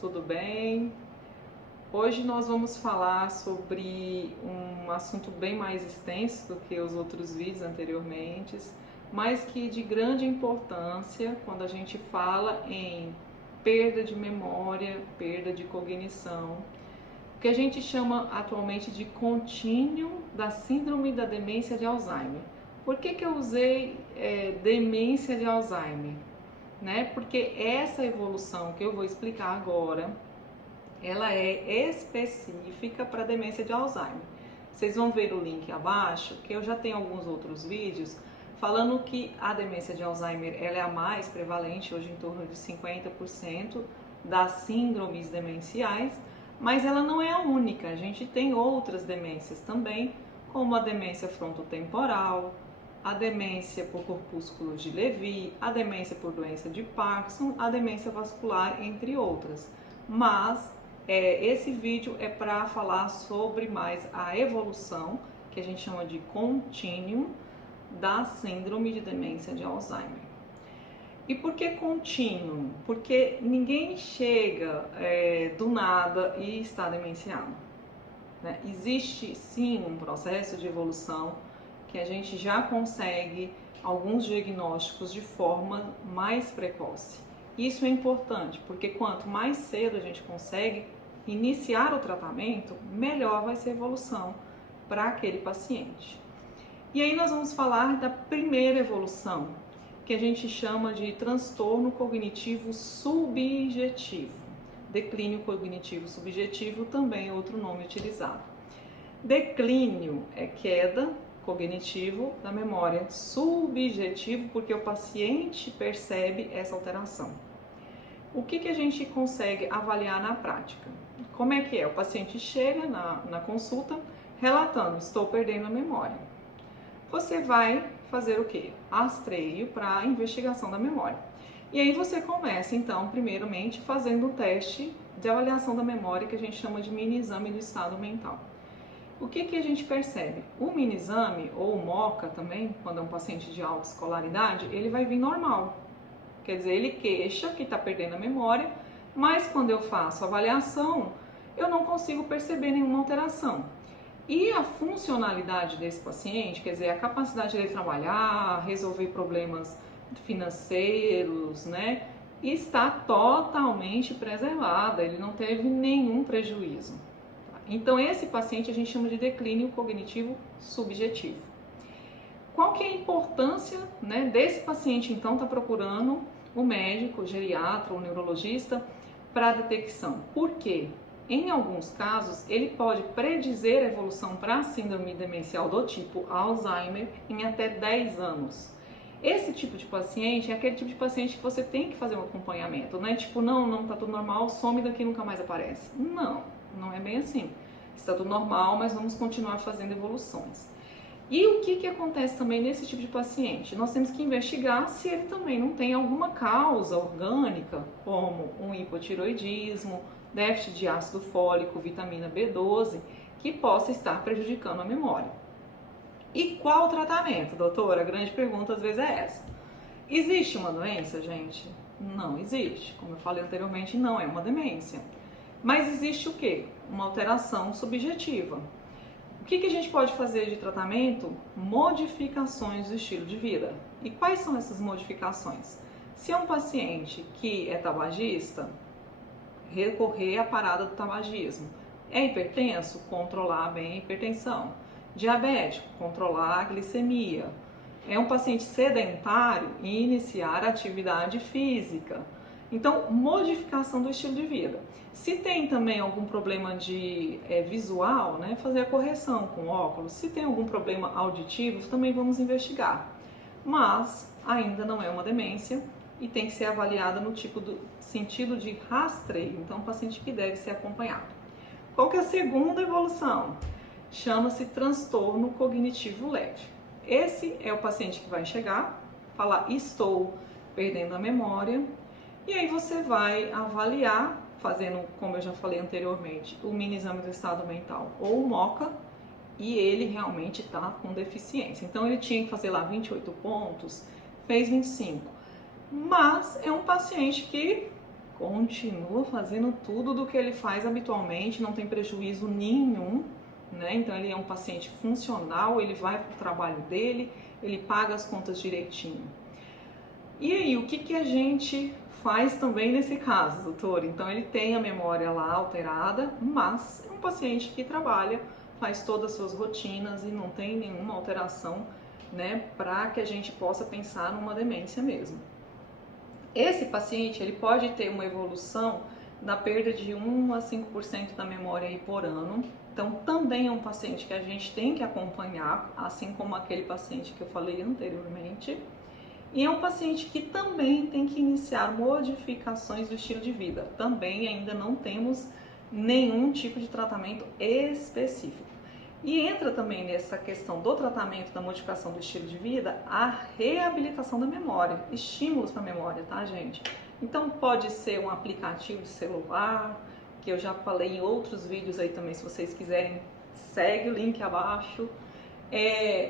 tudo bem? Hoje nós vamos falar sobre um assunto bem mais extenso do que os outros vídeos anteriormente, mas que de grande importância quando a gente fala em perda de memória, perda de cognição, que a gente chama atualmente de contínuo da síndrome da demência de Alzheimer. Por que eu usei demência de Alzheimer? Porque essa evolução que eu vou explicar agora, ela é específica para demência de Alzheimer. Vocês vão ver o link abaixo, que eu já tenho alguns outros vídeos falando que a demência de Alzheimer ela é a mais prevalente, hoje em torno de 50% das síndromes demenciais, mas ela não é a única. A gente tem outras demências também, como a demência frontotemporal, a demência por corpúsculo de Lewy, a demência por doença de Parkinson, a demência vascular, entre outras. Mas esse vídeo é para falar sobre mais a evolução, que a gente chama de contínuo, da síndrome de demência de Alzheimer. E por que contínuo? Porque ninguém chega do nada e está demenciado. Existe sim um processo de evolução que a gente já consegue alguns diagnósticos de forma mais precoce. Isso é importante, porque quanto mais cedo a gente consegue iniciar o tratamento, melhor vai ser a evolução para aquele paciente. E aí nós vamos falar da primeira evolução, que a gente chama de transtorno cognitivo subjetivo. Declínio cognitivo subjetivo também é outro nome utilizado. Declínio é queda cognitivo da memória, subjetivo porque o paciente percebe essa alteração. O que a gente consegue avaliar na prática? Como é que é? O paciente chega na consulta relatando, estou perdendo a memória. Você vai fazer o quê? Rastreio para a investigação da memória. E aí você começa então, primeiramente, fazendo o teste de avaliação da memória que a gente chama de mini exame do estado mental. O que a gente percebe? O mini exame, ou o MoCA também, quando é um paciente de alta escolaridade, ele vai vir normal. Quer dizer, ele queixa que está perdendo a memória, mas quando eu faço a avaliação, eu não consigo perceber nenhuma alteração. E a funcionalidade desse paciente, quer dizer, a capacidade dele trabalhar, resolver problemas financeiros, está totalmente preservada, ele não teve nenhum prejuízo. Então, esse paciente a gente chama de declínio cognitivo subjetivo. Qual que é a importância desse paciente, então, estar procurando o médico, o geriatra, o neurologista para a detecção? Por quê? Em alguns casos, ele pode predizer a evolução para a síndrome demencial do tipo Alzheimer em até 10 anos. Esse tipo de paciente é aquele tipo de paciente que você tem que fazer um acompanhamento, não está tudo normal, some daqui e nunca mais aparece. Não é bem assim. Está tudo normal, mas vamos continuar fazendo evoluções. E o que acontece também nesse tipo de paciente? Nós temos que investigar se ele também não tem alguma causa orgânica, como um hipotiroidismo, déficit de ácido fólico, vitamina B12, que possa estar prejudicando a memória. E qual o tratamento, doutora? A grande pergunta às vezes é essa. Existe uma doença, gente? Não existe. Como eu falei anteriormente, não é uma demência. Mas existe o quê? Uma alteração subjetiva. O que a gente pode fazer de tratamento? Modificações do estilo de vida. E quais são essas modificações? Se é um paciente que é tabagista, recorrer à parada do tabagismo. É hipertenso? Controlar bem a hipertensão. Diabético? Controlar a glicemia. É um paciente sedentário? Iniciar atividade física. Então, modificação do estilo de vida. Se tem também algum problema de visual, fazer a correção com óculos. Se tem algum problema auditivo, também vamos investigar. Mas ainda não é uma demência e tem que ser avaliada no sentido de rastreio. Então, um paciente que deve ser acompanhado. Qual que é a segunda evolução? Chama-se transtorno cognitivo leve. Esse é o paciente que vai chegar, falar, estou perdendo a memória. E aí você vai avaliar, fazendo, como eu já falei anteriormente, o mini exame do estado mental ou o MoCA, e ele realmente está com deficiência. Então ele tinha que fazer lá 28 pontos, fez 25. Mas é um paciente que continua fazendo tudo do que ele faz habitualmente, não tem prejuízo nenhum, né? Então ele é um paciente funcional, ele vai para o trabalho dele, ele paga as contas direitinho. E aí, o que a gente faz também nesse caso, doutor? Então ele tem a memória lá alterada, mas é um paciente que trabalha, faz todas as suas rotinas e não tem nenhuma alteração, né, para que a gente possa pensar numa demência mesmo. Esse paciente, ele pode ter uma evolução da perda de 1 a 5% da memória aí por ano. Então, também é um paciente que a gente tem que acompanhar, assim como aquele paciente que eu falei anteriormente. E é um paciente que também tem que iniciar modificações do estilo de vida. Também ainda não temos nenhum tipo de tratamento específico. E entra também nessa questão do tratamento da modificação do estilo de vida a reabilitação da memória, estímulos para a memória, tá, gente? Então pode ser um aplicativo de celular, que eu já falei em outros vídeos aí também, se vocês quiserem, segue o link abaixo.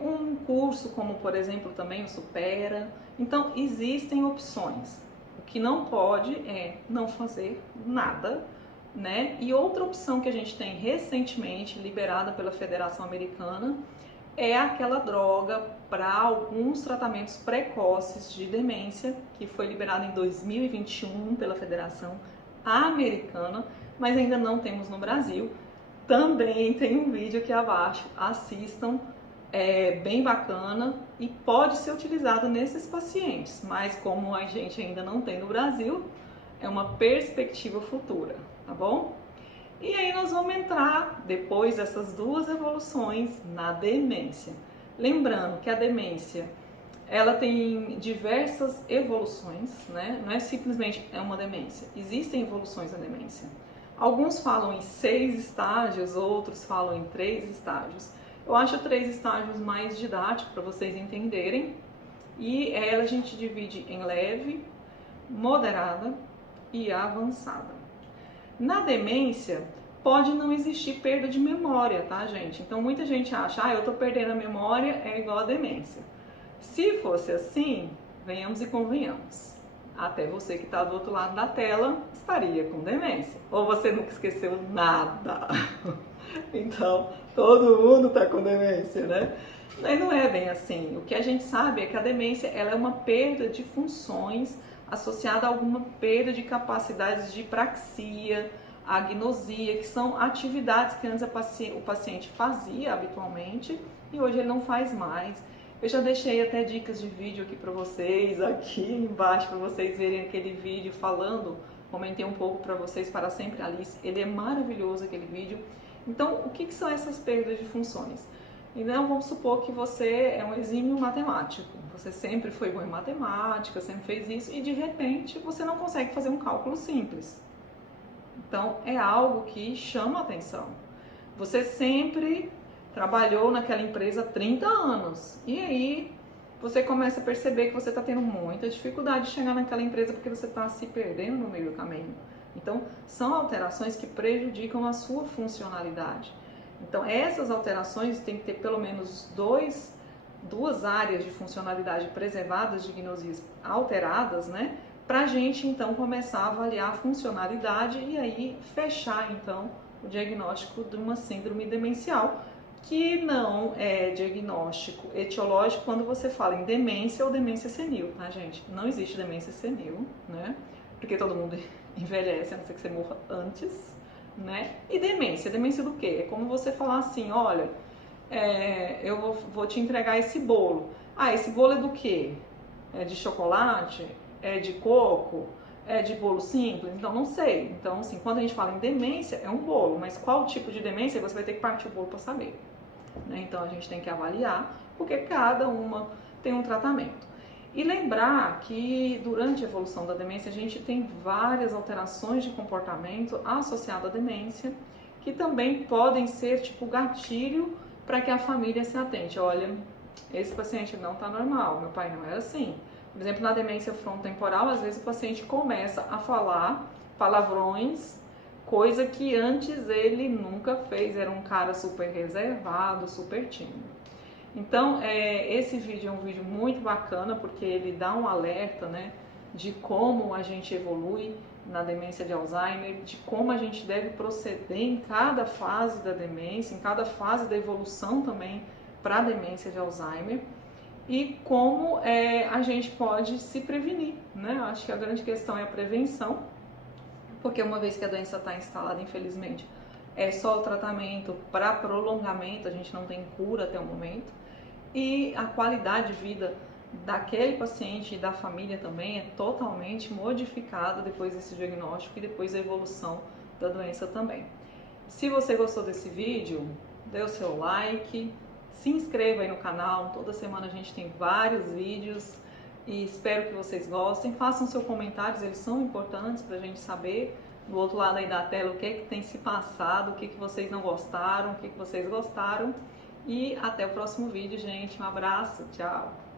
Um curso como, por exemplo, também o Supera. Então existem opções. O que não pode é não fazer nada, né? E outra opção que a gente tem recentemente liberada pela Federação Americana é aquela droga para alguns tratamentos precoces de demência, que foi liberada em 2021 pela Federação Americana, mas ainda não temos no Brasil. Também tem um vídeo aqui abaixo, assistam, é bem bacana e pode ser utilizado nesses pacientes, mas como a gente ainda não tem no Brasil, é uma perspectiva futura, tá bom? E aí nós vamos entrar, depois dessas duas evoluções, na demência. Lembrando que a demência, ela tem diversas evoluções, né? Não é simplesmente uma demência, existem evoluções da demência. Alguns falam em 6 estágios, outros falam em 3 estágios. Eu acho 3 estágios mais didático para vocês entenderem. E ela a gente divide em leve, moderada e avançada. Na demência, pode não existir perda de memória, tá, gente? Então, muita gente acha, eu tô perdendo a memória, é igual a demência. Se fosse assim, venhamos e convenhamos. Até você que está do outro lado da tela estaria com demência. Ou você nunca esqueceu nada. Então, todo mundo está com demência, né? Mas não é bem assim. O que a gente sabe é que a demência ela é uma perda de funções associada a alguma perda de capacidades de praxia, agnosia, que são atividades que antes o paciente fazia habitualmente e hoje ele não faz mais. Eu já deixei até dicas de vídeo aqui para vocês, aqui embaixo, para vocês verem aquele vídeo falando, comentei um pouco para vocês, para sempre Alice, ele é maravilhoso aquele vídeo. Então, o que são essas perdas de funções? Então, vamos supor que você é um exímio matemático, você sempre foi bom em matemática, sempre fez isso, e de repente você não consegue fazer um cálculo simples. Então, é algo que chama a atenção. Você sempre trabalhou naquela empresa há 30 anos, e aí você começa a perceber que você está tendo muita dificuldade de chegar naquela empresa porque você está se perdendo no meio do caminho. Então, são alterações que prejudicam a sua funcionalidade. Então, essas alterações têm que ter pelo menos duas áreas de funcionalidade preservadas, de gnosias alteradas, né? Para a gente, então, começar a avaliar a funcionalidade e aí fechar, então, o diagnóstico de uma síndrome demencial, que não é diagnóstico etiológico quando você fala em demência ou demência senil, tá, gente? Não existe demência senil, né? Porque todo mundo envelhece, a não ser que você morra antes, né? E demência do quê? É como você falar assim, olha, eu vou te entregar esse bolo. Ah, esse bolo é do quê? É de chocolate? É de coco? É de bolo simples? Então, não sei. Então, assim, quando a gente fala em demência, é um bolo, mas qual tipo de demência você vai ter que partir o bolo para saber, né? Então, a gente tem que avaliar, porque cada uma tem um tratamento. E lembrar que durante a evolução da demência a gente tem várias alterações de comportamento associadas à demência, que também podem ser tipo gatilho para que a família se atente. Olha, esse paciente não está normal, meu pai não era assim. Por exemplo, na demência frontotemporal, às vezes o paciente começa a falar palavrões, coisa que antes ele nunca fez, era um cara super reservado, super tímido. Então, esse vídeo é um vídeo muito bacana porque ele dá um alerta, né, de como a gente evolui na demência de Alzheimer, de como a gente deve proceder em cada fase da demência, em cada fase da evolução também para a demência de Alzheimer, e como a gente pode se prevenir, né? Eu acho que a grande questão é a prevenção, porque uma vez que a doença está instalada, infelizmente, é só o tratamento para prolongamento, a gente não tem cura até o momento, e a qualidade de vida daquele paciente e da família também é totalmente modificada depois desse diagnóstico e depois da evolução da doença também. Se você gostou desse vídeo, dê o seu like, se inscreva aí no canal, toda semana a gente tem vários vídeos e espero que vocês gostem. Façam seus comentários, eles são importantes para a gente saber do outro lado aí da tela o que é que tem se passado, o que que vocês não gostaram, o que que vocês gostaram. E até o próximo vídeo, gente. Um abraço, tchau!